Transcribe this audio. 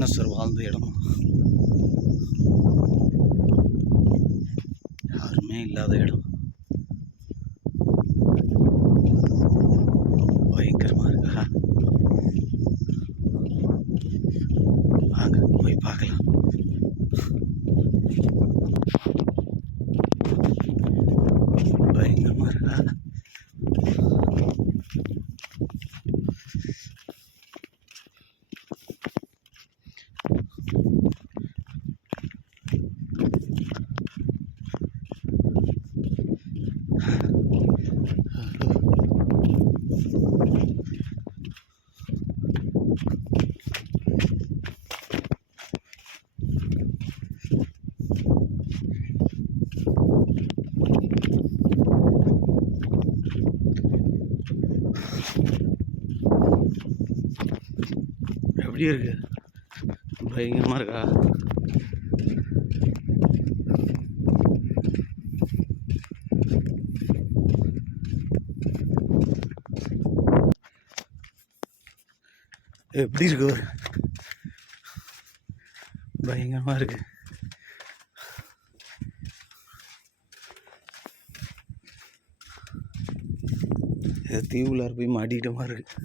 Dinosaur வாழ்ந்த இடம். யாருமே இல்லாத இடம். பயங்கரமா இருக்கா? வாங்க போய் பார்க்கலாம். பயங்கரமா இருக்கா? எப்படி இருக்கு? பயங்கரமா இருக்கா? எப்படி இருக்கு? பயங்கரமா இருக்கு. தீவுல போய் மாட்டிக்கிட்ட மாதிரி இருக்கு.